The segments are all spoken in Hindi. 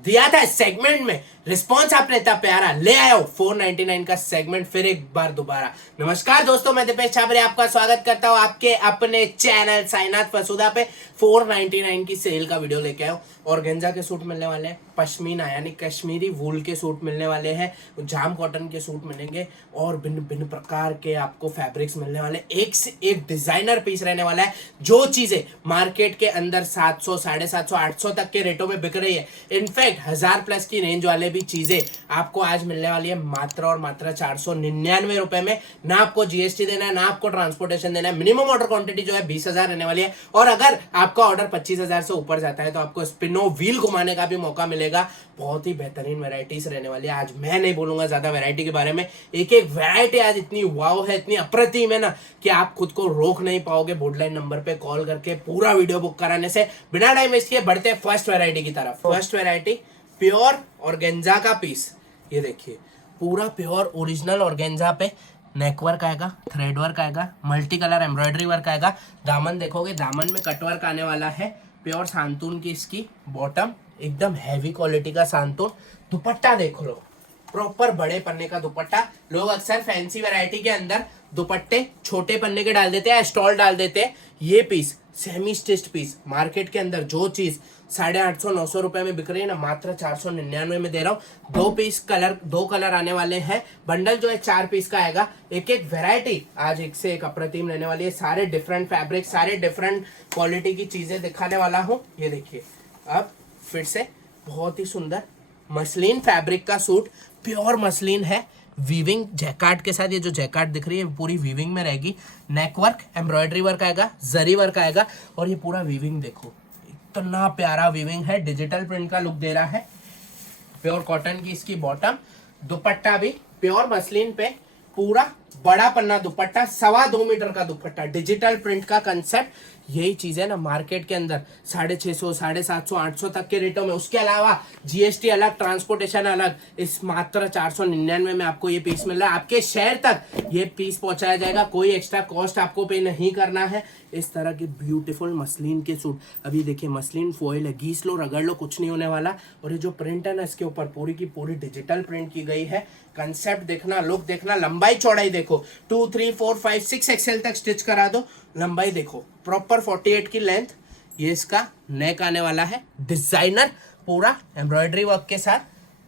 दिया था सेगमेंट में, रिस्पॉन्स आपने इतना प्यारा, ले आया हो 499 का सेगमेंट फिर एक बार दोबारा। नमस्कार दोस्तों, मैं दीपेश छाबरे आपका स्वागत करता हूं आपके अपने चैनल साईनाथ वसुधा पे। 499 की सेल का वीडियो लेके आया हूं। ऑर्गेन्जा के सूट मिलने वाले हैं, पश्मीना यानी कश्मीरी वूल के सूट मिलने वाले हैं, जाम कॉटन के सूट मिलेंगे और भिन्न भिन्न प्रकार के आपको फैब्रिक्स मिलने वाले, एक से एक डिजाइनर पीस रहने वाला है। जो चीजें मार्केट के अंदर 700, 750, 800 तक के रेटों में बिक रही है, इनफैक्ट 1000+ की रेंज वाले भी चीजें आपको आज मिलने वाली है मात्र और मात्र 499 रुपए में। ना आपको जीएसटी देना है, ना आपको ट्रांसपोर्टेशन देना है। मिनिमम ऑर्डर क्वांटिटी जो है 20,000 रहने वाली है और अगर आपका ऑर्डर 25,000 से ऊपर जाता है तो आपको स्पिनो व्हील घुमाने का भी मौका मिलेगा। बहुत ही बेहतरीन वैरायटीज रहने वाली है। आज मैं नहीं बोलूंगा ज्यादा वैरायटी के बारे में, एक एक वैरायटी आज इतनी वाव है, इतनी अप्रतिम है ना कि आप खुद को रोक नहीं पाओगे। बोर्डलाइन नंबर पे कॉल करके पूरा वीडियो बुक कराने से बिना टाइम वेस्ट किए बढ़ते हैं फर्स्ट वैरायटी की तरफ। फर्स्ट वैरायटी प्योर ऑर्गेन्जा का पीस, ये देखिए पूरा प्योर ओरिजिनल ऑर्गेन्जा पे नेक वर्क आएगा, थ्रेड वर्क आएगा, मल्टी कलर एम्ब्रॉयडरी वर्क आएगा। दामन देखोगे, दामन में कट वर्क आने वाला है। प्योर सांतून की इसकी बॉटम, एकदम हैवी क्वालिटी का सांतून। दुपट्टा देख लो, प्रॉपर बड़े पन्ने का दुपट्टा। लोग अक्सर फैंसी वैरायटी के अंदर दुपट्टे छोटे पन्ने के डाल देते हैं, स्टॉल डाल देते हैं। ये piece semi stitched piece, market के अंदर जो चीज 850, 900 रुपए में बिक रही है ना, मात्र 499 में दे रहा हूँ। दो कलर आने वाले हैं। बंडल जो है 4 पीस का आएगा। एक एक वेरायटी आज एक से एक अप्रतिम रहने वाली है। सारे डिफरेंट फैब्रिक, सारे डिफरेंट क्वालिटी की चीजें दिखाने वाला हूँ। ये देखिए, अब फिर से बहुत ही सुंदर मसलिन फैब्रिक का सूट, प्योर मसलिन है। वीविंग जैकार्ड के साथ, ये जो जैकार्ड दिख रही है पूरी वीविंग में रहेगी। नेक वर्क, एम्ब्रॉयडरी वर्क आएगा, जरी वर्क आएगा और ये पूरा वीविंग देखो, इतना प्यारा वीविंग है। डिजिटल प्रिंट का लुक दे रहा है। प्योर कॉटन की इसकी बॉटम, दुपट्टा भी प्योर मसलिन पे, पूरा बड़ा पन्ना दुपट्टा, 2.25 मीटर का दुपट्टा, डिजिटल प्रिंट का कंसेप्ट। यही चीज है ना मार्केट के अंदर 650, 750, 800 तक के रेटों में। उसके अलावा जीएसटी अलग, ट्रांसपोर्टेशन अलग। इस मात्र 499 में आपको ये पीस मिल रहा है। आपके शहर तक ये पीस पहुंचाया जाएगा, कोई एक्स्ट्रा कॉस्ट आपको पे नहीं करना है। इस तरह के ब्यूटीफुल मसलिन के सूट, अभी देखिए मसलिन फॉइल है, घीस लो रगड़ लो कुछ नहीं होने वाला। और ये जो प्रिंट है ना, इसके ऊपर पूरी की पूरी डिजिटल प्रिंट की गई है। कंसेप्ट देखना, लुक देखना, लंबाई चौड़ाई देखो, 2, 3, 4, 5, 6 एक्सएल तक स्टिच करा दो। लंबाई देखो, प्रॉपर 48 की लेंथ। ये इसका नेक आने वाला है, डिजाइनर पूरा एम्ब्रॉयडरी वर्क के साथ।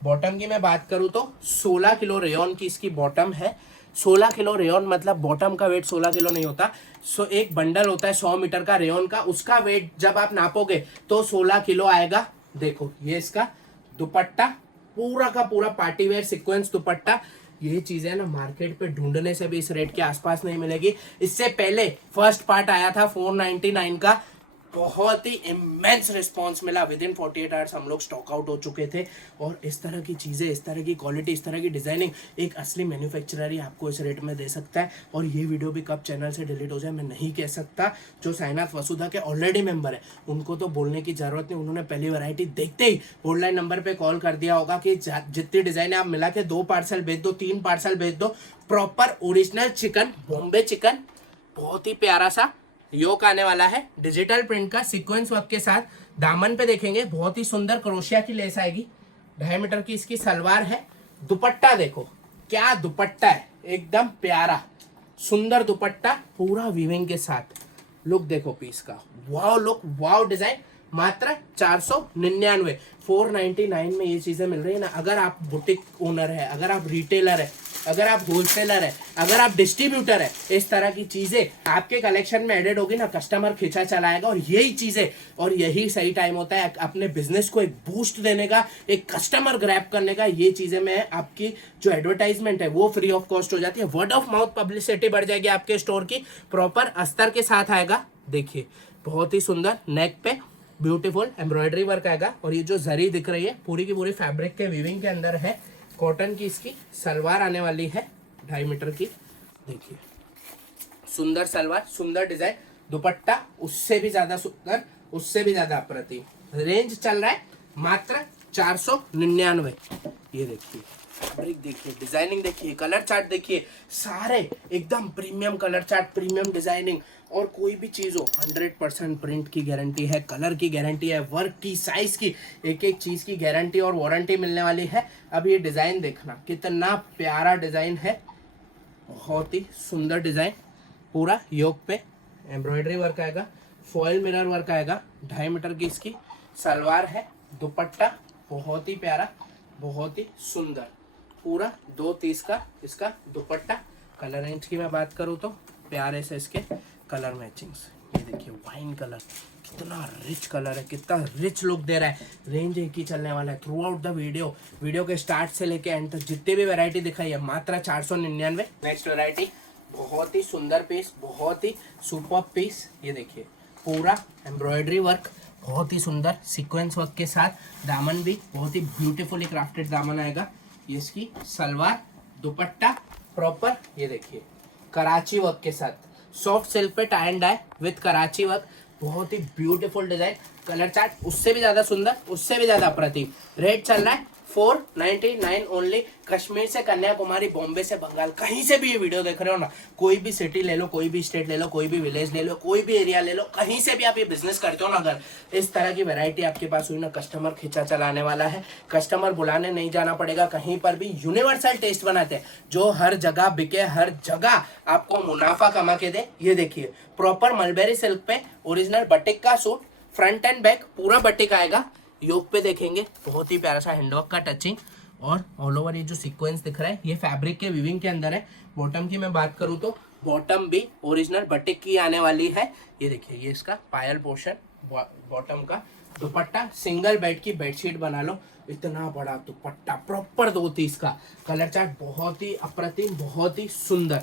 बॉटम की मैं बात करूं तो 16 किलो रेयॉन की इसकी बॉटम है। 16 किलो रेयॉन मतलब बॉटम का वेट 16 किलो नहीं होता। एक बंडल होता है 100 मीटर का रेयॉन का, उसका वेट जब आप नापोगे तो 16 किलो आएगा। देखो ये इसका दुपट्टा, पूरा का पूरा पार्टी वेयर सीक्वेंस दुपट्टा। ये चीजें ना मार्केट पे ढूंढने से भी इस रेट के आसपास नहीं मिलेगी। इससे पहले फर्स्ट पार्ट आया था 499 का, बहुत ही इमेंस रिस्पांस मिला। विद इन 48 आवर्स हम लोग स्टॉक आउट हो चुके थे। और इस तरह की चीज़ें, इस तरह की क्वालिटी, इस तरह की डिजाइनिंग एक असली मैन्युफैक्चरर ही आपको इस रेट में दे सकता है। और ये वीडियो भी कब चैनल से डिलीट हो जाए मैं नहीं कह सकता। जो साईनाथ वसुधा के ऑलरेडी मेंबर है उनको तो बोलने की जरूरत नहीं। उन्होंने पहली वैरायटी देखते ही बोर्डलाइन नंबर पर कॉल कर दिया होगा कि जितनी डिजाइन आप मिला के 2 पार्सल भेज दो, 3 पार्सल भेज दो। Proper original chicken, Bombay chicken, बहुत ही प्यारा सा योक आने वाला है, डिजिटल प्रिंट का सीक्वेंस वर्क के साथ। दामन पे देखेंगे बहुत ही सुंदर क्रोशिया की लेस आएगी। 2.5 मीटर की इसकी सलवार है। दुपट्टा देखो, क्या दुपट्टा है, एकदम प्यारा सुंदर दुपट्टा, पूरा वीविंग के साथ। लुक देखो पीस का, वाव लुक, वाव डिजाइन। मात्र 499, 499 में ये चीजें मिल रही है ना। अगर आप बुटीक ओनर है, अगर आप रिटेलर है, अगर आप होलसेलर है, अगर आप डिस्ट्रीब्यूटर है, इस तरह की चीजें आपके कलेक्शन में एडेड होगी ना, कस्टमर खींचा चलाएगा। और यही चीजें, और यही सही टाइम होता है अपने बिजनेस को एक बूस्ट देने का, एक कस्टमर ग्रैब करने का। ये चीजें में आपकी जो एडवर्टाइजमेंट है वो फ्री ऑफ कॉस्ट हो जाती है। वर्ड ऑफ माउथ पब्लिसिटी बढ़ जाएगी आपके स्टोर की। प्रॉपर अस्तर के साथ आएगा। देखिए बहुत ही सुंदर, नेक पे ब्यूटीफुल एम्ब्रॉयडरी वर्क आएगा। और ये जो जरी दिख रही है पूरी की पूरी फैब्रिक के वीविंग के अंदर है। कॉटन की इसकी सलवार आने वाली है 2.5 मीटर की। देखिए सुंदर सलवार, सुंदर डिजाइन। दुपट्टा उससे भी ज्यादा सुंदर, उससे भी ज्यादा अप्रतिम। रेंज चल रहा है मात्र 499। ये देखिए फैब्रिक देखिए, डिजाइनिंग देखिए, कलर चार्ट देखिए, सारे एकदम premium colour chart, premium designing. और कोई भी चीज़ हो 100% प्रिंट की गारंटी है, कलर की गारंटी है, वर्क की, साइज की, एक एक चीज़ की गारंटी और वारंटी मिलने वाली है। अब ये डिज़ाइन देखना कितना प्यारा डिज़ाइन है, बहुत ही सुंदर डिज़ाइन। पूरा योक पे एम्ब्रॉयडरी वर्क आएगा, फॉयल मिरर वर्क आएगा, 2.5 मीटर की इसकी सलवार है, दुपट्टा बहुत ही प्यारा, बहुत ही सुंदर, पूरा 2 30 का इसका दुपट्टा। कलर रेंज की मैं बात करूँ तो प्यारे से इसके कलर मैचिंग्स, ये देखिए वाइन कलर, कितना रिच कलर है, कितना रिच लुक दे रहा है। रेंज एक ही चलने वाला है थ्रू आउट द वीडियो के स्टार्ट से लेके एंड तक जितनी भी वैरायटी दिखाई है मात्र 499। नेक्स्ट वैरायटी बहुत ही सुंदर पीस, बहुत ही सुपर पीस, ये देखिए पूरा एम्ब्रॉयडरी वर्क, बहुत ही सुंदर सीक्वेंस वर्क के साथ, दामन भी बहुत ही ब्यूटीफुली क्राफ्टेड दामन आएगा। ये इसकी सलवार, दुपट्टा प्रॉपर, ये देखिए कराची वर्क के साथ, सॉफ्ट सिल्क पे tie and dye with Karachi work, बहुत ही ब्यूटीफुल डिजाइन। कलर चार्ट उससे भी ज्यादा सुंदर, उससे भी ज्यादा अप्रतिम। रेट चल रहा है 499 ओनली। कश्मीर से कन्याकुमारी, बॉम्बे से बंगाल, कहीं से भी ये वीडियो देख रहे हो ना, कोई भी सिटी ले लो, कोई भी स्टेट ले लो, कोई भी विलेज ले लो, कोई भी एरिया ले लो, कहीं से भी आप ये बिजनेस करते हो ना, अगर इस तरह की वैरायटी आपके पास हुई ना, कस्टमर खींचा चलाने वाला है। कस्टमर बुलाने नहीं जाना पड़ेगा कहीं पर भी। यूनिवर्सल टेस्ट बनाते हैं जो हर जगह बिके, हर जगह आपको मुनाफा कमा के दे। ये देखिए प्रॉपर मलबेरी सिल्क पे ओरिजिनल बटिक का सूट, फ्रंट एंड बैक पूरा बटिक आएगा। योक पे देखेंगे बहुत ही प्यारा सा हैंडवर्क का टचिंग, और ऑल ओवर ये जो सीक्वेंस दिख रहा है ये फैब्रिक के वीविंग के अंदर है। बॉटम की मैं बात करूँ तो बॉटम भी ओरिजिनल बटिक की आने वाली है। ये देखिए ये इसका पायल पोर्शन, बॉटम का दुपट्टा, सिंगल बेड की बेडशीट बना लो, इतना बड़ा दुपट्टा, प्रॉपर 2 30 का। कलर चार्ट बहुत ही अप्रतिम, बहुत ही सुंदर,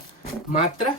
मात्र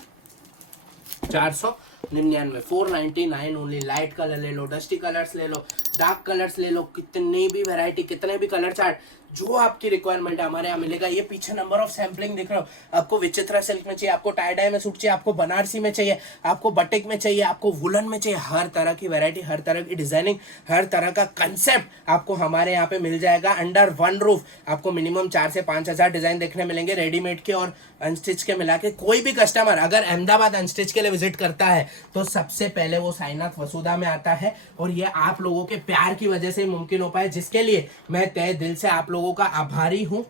499, 499 ओनली। लाइट कलर ले लो, डस्टी कलर्स ले लो, डार्क कलर्स ले लो, कितनी भी वैरायटी, कितने भी कलर चार्ट, जो आपकी रिक्वायरमेंट है हमारे यहाँ मिलेगा। ये पीछे नंबर ऑफ सैम्पलिंग दिख रहा हो, आपको विचित्रा सिल्क में चाहिए, आपको टाई डाई में सूट चाहिए, आपको बनारसी में चाहिए, आपको बटिक में चाहिए, आपको वुलन में चाहिए, हर तरह की वैरायटी, हर तरह की डिजाइनिंग, हर तरह का कंसेप्ट आपको हमारे यहाँ पे मिल जाएगा अंडर वन रूफ। आपको मिनिमम 4 से 5 हजार डिजाइन देखने मिलेंगे, रेडीमेड के और अनस्टिच के मिला के। कोई भी कस्टमर अगर अहमदाबाद अनस्टिच के लिए विजिट करता है तो सबसे पहले वो साईनाथ वसुधा में आता है, और ये आप लोगों के प्यार की वजह से मुमकिन हो पाए, जिसके लिए मैं तहे दिल से आप लोगों का आभारी हूं।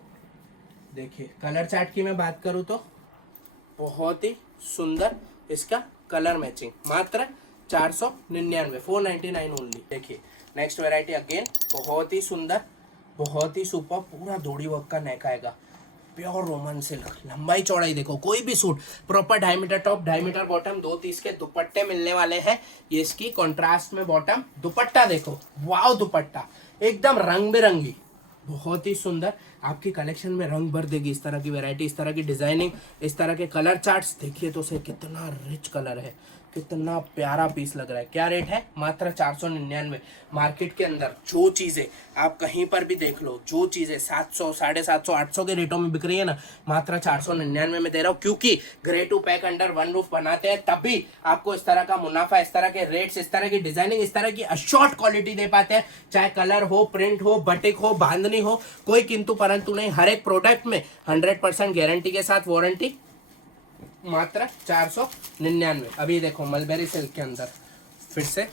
देखिए कलर चार्ट की मैं बात करूं तो बहुत ही सुंदर इसका कलर मैचिंग, मात्र 499, 499 ओनली। देखिए नेक्स्ट वैरायटी अगेन बहुत ही सुंदर, बहुत ही सुपर, पूरा दोड़ी वर्क का नेक आएगा, प्योर रोमन सिल्क, लंबाई चौड़ाई देखो, कोई भी suit proper 2.5 metre top, 2.5 metre bottom, 2 30 के दुपट्टे मिलने वाले हैं। ये इसकी कॉन्ट्रास्ट में बॉटम, दुपट्टा देखो, वाव दुपट्टा एकदम रंग बिरंगी, बहुत ही सुंदर, आपकी कलेक्शन में रंग भर देगी। इस तरह की वैरायटी, इस तरह की डिजाइनिंग, इस तरह के कलर चार्ट्स देखिए तो से कितना रिच कलर है, कितना प्यारा पीस लग रहा है। क्या रेट है? मात्र 499। मार्केट के अंदर जो चीज़ें आप कहीं पर भी देख लो, जो चीज़ें 700, 750, 800 के रेटों में बिक रही है ना, मात्र 499 में दे रहा हूँ, क्योंकि grey two pack under one roof बनाते हैं, तभी आपको इस तरह का मुनाफा, इस तरह के रेट्स, इस तरह की डिजाइनिंग, इस तरह की अशॉर्ट क्वालिटी दे पाते हैं। चाहे कलर हो, प्रिंट हो, बटिक हो, बांधनी हो, कोई किंतु परंतु नहीं। हर एक प्रोडक्ट में 100% गारंटी के साथ वारंटी, मात्र 499। अभी देखो मलबेरी सिल्क के अंदर फिर से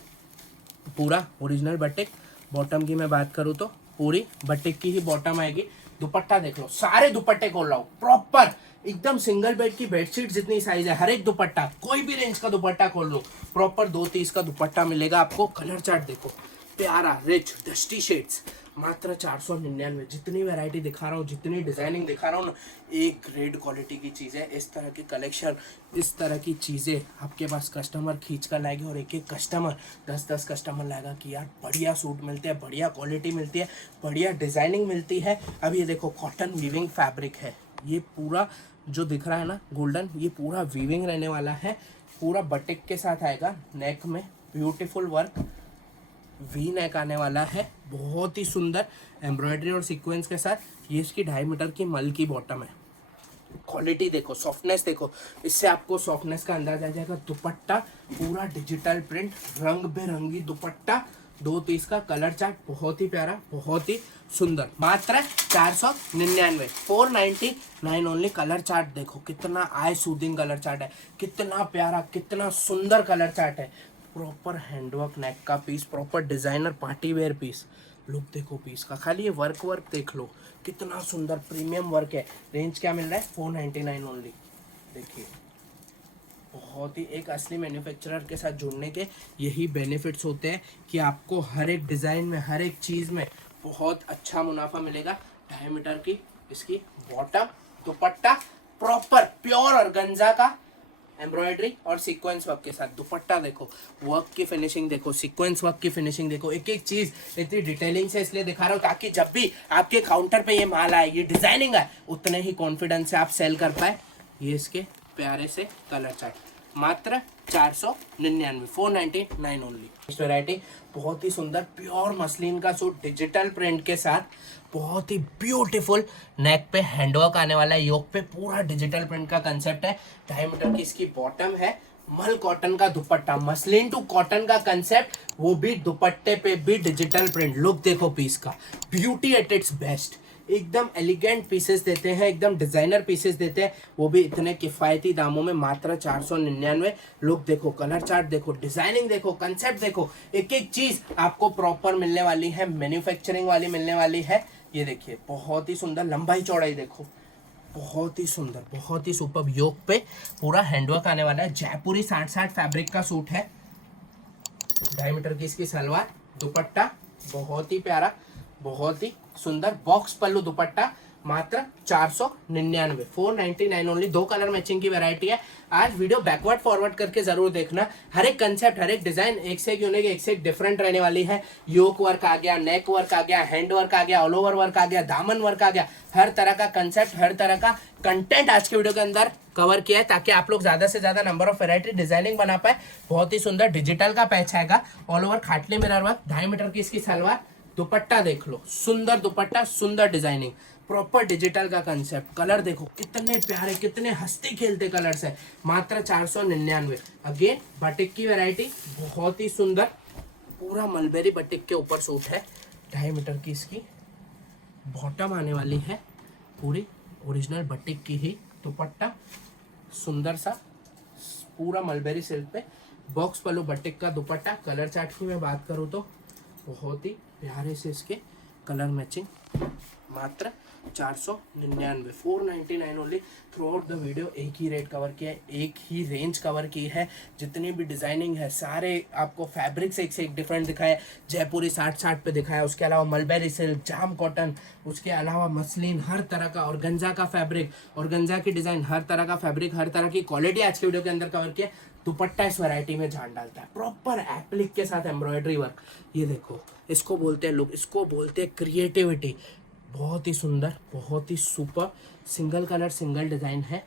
पूरा ओरिजिनल बटिक, बॉटम की मैं बात करूँ तो पूरी बटिक की ही बॉटम आएगी। दुपट्टा देख लो, सारे दुपट्टे खोल रहा हूँ, प्रॉपर एकदम सिंगल बेड की बेडशीट जितनी साइज है, हर एक दुपट्टा, कोई भी रेंज का दुपट्टा खोल लो, प्रॉपर 2 30 का दुपट्टा मिलेगा आपको। कलर चार्ट देखो, प्यारा रिच डस्टी शेड्स, मात्र 499। जितनी वैरायटी दिखा रहा हूँ, जितनी डिजाइनिंग दिखा रहा हूँ ना, एक ग्रेड क्वालिटी की चीज़ है। इस तरह की कलेक्शन, इस तरह की चीज़ें आपके पास कस्टमर खींच कर लाएंगे, और एक एक कस्टमर 10-10 कस्टमर लाएगा कि यार बढ़िया सूट मिलते हैं, बढ़िया क्वालिटी मिलती है, बढ़िया डिजाइनिंग मिलती है। अब ये देखो कॉटन वीविंग फैब्रिक है, ये पूरा जो दिख रहा है ना गोल्डन, ये पूरा वीविंग रहने वाला है, पूरा बटिक के साथ आएगा। नेक में ब्यूटीफुल वर्क, वी नेक आने वाला है, बहुत ही सुंदर एम्ब्रॉयडरी और सीक्वेंस के साथ। ये इसकी 2.5 मीटर की मल की बॉटम है। क्वालिटी देखो, सॉफ्टनेस देखो, इससे आपको सॉफ्टनेस का अंदाजा आ जाएगा। दुपट्टा पूरा डिजिटल प्रिंट, रंग बेरंगी दुपट्टा, दो पीस का कलर चार्ट, बहुत ही प्यारा, बहुत ही सुंदर, मात्र 499, 499 ओनली। कलर चार्ट देखो कितना आई सूदिंग कलर चार्ट है, कितना प्यारा, कितना सुंदर कलर चार्ट है। प्रॉपर हैंडवर्क नेक का piece, proper designer party wear piece. Look देखो पीस का, खाली ये वर्क देख लो कितना सुंदर प्रीमियम वर्क है। रेंज क्या मिल रहा है? 499 ओनली। देखिए बहुत ही, एक असली मैन्युफैक्चरर के साथ जुड़ने के यही बेनिफिट्स होते हैं कि आपको हर एक डिज़ाइन में, हर एक चीज़ में बहुत अच्छा मुनाफा मिलेगा। 2.5 मीटर की इसकी बॉटम, दुपट्टा प्रॉपर प्योर ऑर्गेन्जा का एम्ब्रॉयडरी और सीक्वेंस वर्क के साथ। दुपट्टा देखो, वर्क की फिनिशिंग देखो, सीक्वेंस वर्क की फिनिशिंग देखो, एक एक चीज़ इतनी डिटेलिंग से इसलिए दिखा रहा हूँ ताकि जब भी आपके काउंटर पे ये माल आए, ये डिजाइनिंग आए, उतने ही कॉन्फिडेंस से आप सेल कर पाए। ये इसके प्यारे से कलर चार्ट, मात्र 499, 499 ओनली। इस वैरायटी बहुत ही सुंदर प्योर मसलिन का सूट डिजिटल प्रिंट के साथ, बहुत ही ब्यूटीफुल। नेक पे हैंडवर्क आने वाला है, योक पे पूरा डिजिटल प्रिंट का कंसेप्ट है। 2.5 मीटर की इसकी बॉटम है, मल कॉटन का दुपट्टा, मसलिन टू कॉटन का कंसेप्ट, वो भी दुपट्टे पे भी डिजिटल प्रिंट। लुक देखो पीस का, ब्यूटी एट इट्स बेस्ट। एकदम एलिगेंट पीसेस देते हैं, एकदम डिजाइनर पीसेस देते हैं, वो भी इतने किफायती दामों में, मात्र 499। लुक देखो, कलर चार्ट देखो, डिजाइनिंग देखो, कंसेप्ट देखो, एक एक चीज आपको प्रॉपर मिलने वाली है, मैन्युफैक्चरिंग वाली मिलने वाली है। ये देखिए बहुत ही सुंदर, लंबाई चौड़ाई देखो, बहुत ही सुंदर, बहुत ही सुपर। योक पे पूरा हैंडवर्क आने वाला है, जयपुरी 60-60 फैब्रिक का सूट है। 2.5 मीटर की इसकी सलवार, दुपट्टा बहुत ही प्यारा, बहुत ही सुंदर, बॉक्स पल्लू दुपट्टा, मात्र 499, 499 ओनली। दो कलर मैचिंग की वैरायटी है। आज वीडियो बैकवर्ड फॉरवर्ड करके जरूर देखना, हर एक कंसेप्ट, हर एक डिजाइन एक से एक यूनिक, एक से एक डिफरेंट रहने वाली है। योक वर्क आ गया, नेक वर्क आ गया, हैंड वर्क आ गया, ऑल ओवर वर्क आ गया, दामन वर्क आ गया, हर तरह का कंसेप्ट, हर तरह का कंटेंट आज के वीडियो के अंदर कवर किया है ताकि आप लोग ज्यादा से ज्यादा नंबर ऑफ वैरायटी डिजाइनिंग बना पाए। बहुत ही सुंदर डिजिटल का पैच आएगा, all over khatli mirror work. 2.5 metre की इसकी सलवार, दुपट्टा देख लो, सुंदर दुपट्टा, सुंदर डिजाइनिंग, प्रॉपर डिजिटल का कंसेप्ट। कलर देखो कितने प्यारे, कितने हंसते खेलते कलर्स है, मात्र 499। अगेन बटिक की वैरायटी, बहुत ही सुंदर, पूरा मलबेरी बटिक के ऊपर सूट है। 2.5 मीटर की इसकी बॉटम आने वाली है, पूरी ओरिजिनल बटिक की ही। दुपट्टा सुंदर सा, पूरा मलबेरी सिल्क पे, बॉक्स पल्लू बटिक का दुपट्टा। कलर चार्ट की मैं बात करूँ तो बहुत ही प्यारे से इसके कलर मैचिंग, मात्र 499, 499 only. Through out the video एक ही रेट कवर किया है, एक ही रेंज कवर की है। जितनी भी डिजाइनिंग है सारे आपको फैब्रिक से एक डिफरेंट दिखाया, जयपुरी 60-60 पे दिखाया, उसके अलावा मलबेरी सिल्क, जाम कॉटन, उसके अलावा मसलिन, हर तरह का ऑर्गेन्जा का फैब्रिक, ऑर्गेन्जा की डिजाइन, हर तरह का फैब्रिक, हर तरह की क्वालिटी आज के वीडियो के अंदर कवर किया। दुपट्टा इस वैरायटी में जान डालता है, प्रॉपर एप्लिक के साथ एम्ब्रॉयडरी वर्क। ये देखो, इसको बोलते हैं लुक, इसको बोलते हैं क्रिएटिविटी। बहुत ही सुंदर, बहुत ही super, single colour single design है,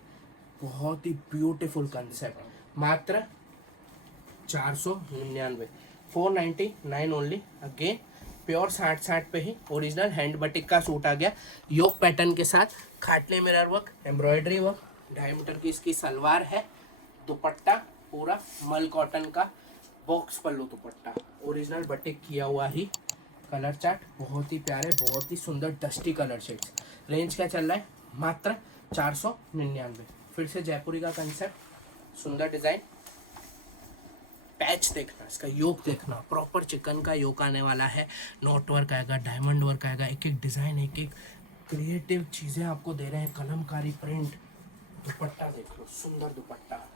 बहुत ही ब्यूटीफुल कंसेप्ट, मात्र 499, 499 ओनली। अगेन प्योर 60-60 पे ही ओरिजिनल हैंड बटिक का सूट आ गया, योक पैटर्न के साथ, khatli mirror work, embroidery work. 2.5 metre की इसकी सलवार है, दुपट्टा पूरा मल कॉटन का, box pallu dupatta, original batik किया हुआ ही। कलर चार्ट बहुत ही प्यारे, बहुत ही सुंदर डस्टी कलर शेड्स। रेंज क्या चल रहा है? मात्र 499। फिर से जयपुरी का कंसेप्ट, सुंदर डिजाइन, पैच देखना, इसका योक देखना, प्रॉपर चिकन का योक आने वाला है, नॉट वर्क आएगा, डायमंड वर्क आएगा, एक एक डिजाइन, एक एक क्रिएटिव चीजें आपको दे रहे हैं, कलमकारी प्रिंट। दुपट्टा देख लो, सुंदर दुपट्टा,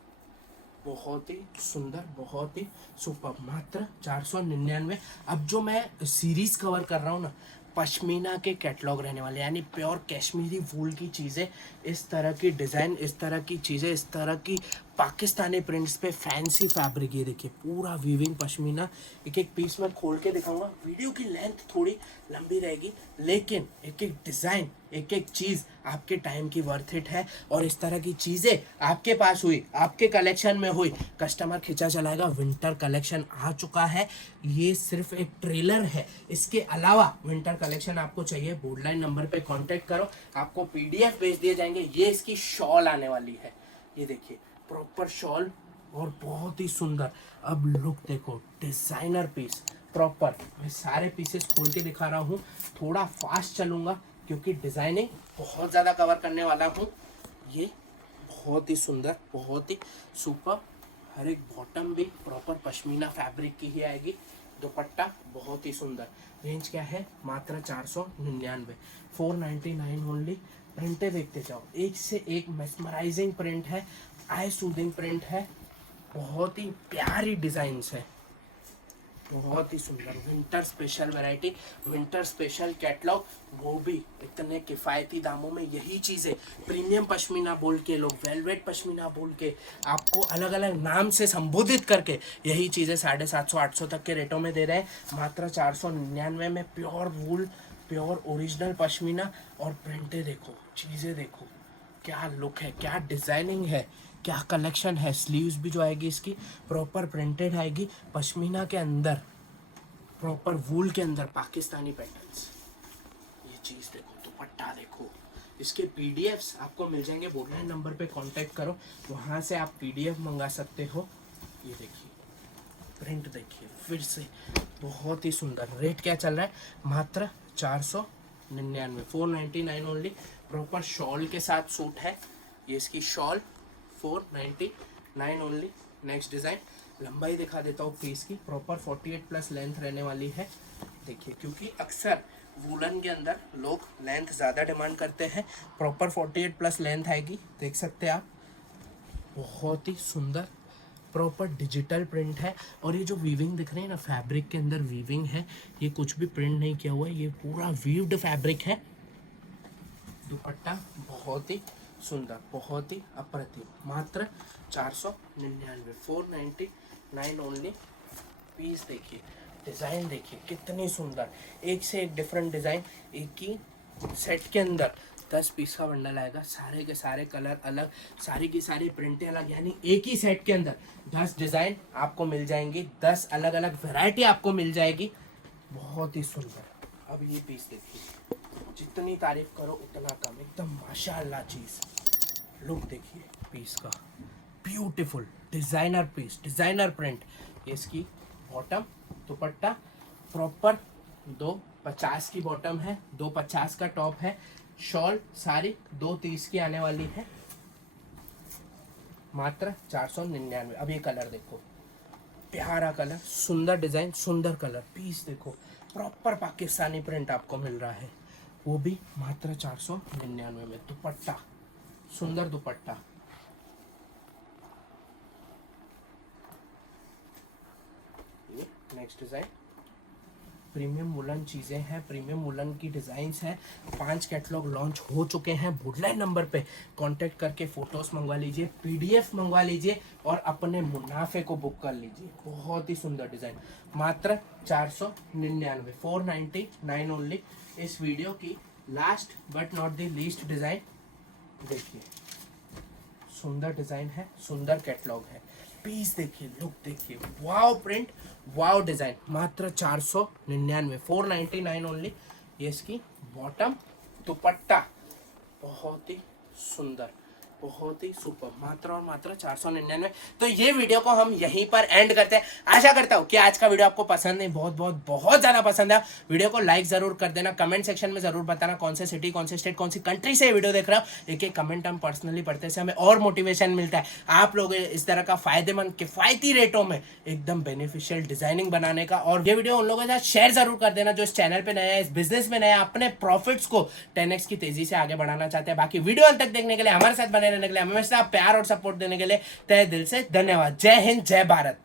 बहुत ही सुंदर, बहुत ही सुपर, मात्र 499। अब जो मैं सीरीज कवर कर रहा हूँ ना, पश्मीना के कैटलॉग रहने वाले, यानी प्योर कश्मीरी वूल की चीज़ें, इस तरह की डिज़ाइन, इस तरह की चीज़ें, इस तरह की पाकिस्तानी प्रिंट्स पे फैंसी फैब्रिक। ये देखिए पूरा वीविंग पश्मीना, एक एक पीस में खोल के दिखाऊंगा। वीडियो की लेंथ थोड़ी लंबी रहेगी, लेकिन एक एक डिज़ाइन, एक एक चीज़ आपके टाइम की वर्थ इट है। और इस तरह की चीज़ें आपके पास हुई, आपके कलेक्शन में हुई, कस्टमर खींचा चलाएगा। विंटर कलेक्शन आ चुका है, ये सिर्फ एक ट्रेलर है, इसके अलावा विंटर कलेक्शन आपको चाहिए, बोर्डलाइन नंबर पे कांटेक्ट करो, आपको PDF भेज दिए जाएंगे। ये इसकी शॉल आने वाली है, ये देखिए प्रॉपर शॉल और बहुत ही सुंदर। अब लुक देखो, डिजाइनर पीस, प्रॉपर। मैं सारे पीसेस खोल के दिखा रहा हूँ, थोड़ा फास्ट चलूँगा क्योंकि डिज़ाइनिंग बहुत ज़्यादा कवर करने वाला हूँ। ये बहुत ही सुंदर, बहुत ही सुपर। हर एक बॉटम भी प्रॉपर पश्मीना फैब्रिक की ही आएगी। दुपट्टा बहुत ही सुंदर। रेंज क्या है? मात्र 499, 499 ओनली। प्रिंटें देखते जाओ, एक से एक मेस्मराइजिंग प्रिंट है, आई सूदिंग प्रिंट है, बहुत ही प्यारी डिजाइन्स है, बहुत ही सुंदर। Winter special variety, winter special catalogue, वो भी इतने किफ़ायती दामों में। यही चीज़ें प्रीमियम पश्मीना बोल के, लोग वेलवेट पश्मीना बोल के आपको अलग अलग नाम से संबोधित करके यही चीज़ें 750-800 तक के रेटों में दे रहे हैं। मात्र 499 में प्योर वूल, प्योर ओरिजिनल पश्मीना। और प्रिंटें देखो, चीज़ें देखो, क्या लुक है, क्या डिज़ाइनिंग है, क्या कलेक्शन है। स्लीव्स भी जो आएगी इसकी प्रॉपर प्रिंटेड आएगी पश्मीना के अंदर, प्रॉपर वूल के अंदर पाकिस्तानी पैटर्न्स। ये चीज़ देखो, दुपट्टा देखो। इसके पीडीएफ्स आपको मिल जाएंगे, बोर्डलाइन नंबर पे कांटेक्ट करो, वहाँ से आप पीडीएफ मंगा सकते हो। ये देखिए प्रिंट, देखिए फिर से बहुत ही सुंदर। रेट क्या चल रहा है? मात्र 499, 499 ओनली। प्रॉपर शॉल के साथ सूट है। ये इसकी शॉल 499 ओनली। नेक्स्ट डिज़ाइन, लंबाई दिखा देता हूँ पीस की। प्रॉपर 48 प्लस लेंथ रहने वाली है। देखिए, क्योंकि अक्सर वूलन के अंदर लोग लेंथ ज़्यादा डिमांड करते हैं, प्रॉपर 48 प्लस लेंथ आएगी। देख सकते हैं आप, बहुत ही सुंदर प्रॉपर डिजिटल प्रिंट है। और ये जो वीविंग दिख रही है ना, फैब्रिक के अंदर वीविंग है, ये कुछ भी प्रिंट नहीं किया हुआ है, ये पूरा वीव्ड फैब्रिक है। दुपट्टा बहुत ही सुंदर, बहुत ही अप्रतिम। मात्र 499, 499 ओनली। पीस देखिए, डिज़ाइन देखिए कितनी सुंदर, एक से एक डिफरेंट डिज़ाइन। एक ही सेट के अंदर 10 पीस का बंडल आएगा, सारे के सारे कलर अलग, सारी की सारी प्रिंटें अलग, यानी एक ही सेट के अंदर 10 डिज़ाइन आपको मिल जाएंगी, 10 अलग अलग वैरायटी आपको मिल जाएगी। बहुत ही सुंदर। अब ये पीस देखिए, जितनी तारीफ करो उतना कम, एकदम माशाल्लाह चीज़। लुक देखिए पीस का, beautiful designer piece, designer print. ये इसकी बॉटम, दुपट्टा प्रॉपर 250 की बॉटम है, 250 का टॉप है। शॉल सारी 230 की आने वाली है। मात्र 499। अब ये कलर देखो, प्यारा कलर, सुंदर डिज़ाइन, सुंदर कलर। पीस देखो, प्रॉपर पाकिस्तानी प्रिंट आपको मिल रहा है, वो भी मात्र 499 में। दुपट्टा, सुंदर दुपट्टा। ये नेक्स्ट डिज़ाइन, प्रीमियम वुलन चीज़ें हैं, प्रीमियम वुलन की डिज़ाइंस हैं। 5 कैटलॉग लॉन्च हो चुके हैं। बुडलाइन नंबर पे कांटेक्ट करके फ़ोटोज़ मंगवा लीजिए, पीडीएफ मंगवा लीजिए और अपने मुनाफे को बुक कर लीजिए। बहुत ही सुंदर डिज़ाइन। मात्र 499, 499 ओनली। इस वीडियो की last but not the least design देखिए, सुंदर डिज़ाइन है, सुंदर कैटलॉग है। पीस देखिए, लुक देखिए, वाव प्रिंट, वाव डिज़ाइन। मात्र 499, 499 ओनली। ये इसकी बॉटम, दुपट्टा बहुत ही सुंदर, बहुत ही सुपर। मात्र और मात्र 499। तो ये वीडियो को हम यहीं पर एंड करते हैं। आशा करता हूँ कि आज का वीडियो आपको पसंद है, बहुत बहुत बहुत ज़्यादा पसंद है। वीडियो को लाइक ज़रूर कर देना, कमेंट सेक्शन में ज़रूर बताना कौन से सिटी, कौन से स्टेट, कौन सी कंट्री से ये वीडियो देख रहा हो। एक एक कमेंट हम पर्सनली पढ़ते से हमें और मोटिवेशन मिलता है। आप लोग इस तरह का फ़ायदेमंद किफ़ायती रेटों में एकदम बेनिफिशियल डिज़ाइनिंग बनाने का। और ये वीडियो उन लोगों के साथ शेयर ज़रूर कर देना जो इस चैनल पर नया है, इस बिजनेस में नया, अपने प्रॉफिट्स को 10x की तेज़ी से आगे बढ़ाना चाहते हैं। बाकी वीडियो अंत तक देखने के लिए, हमारे साथ बने रहने के लिए, हमेशा प्यार और सपोर्ट देने के लिए तहे दिल से धन्यवाद। जय हिंद, जय भारत।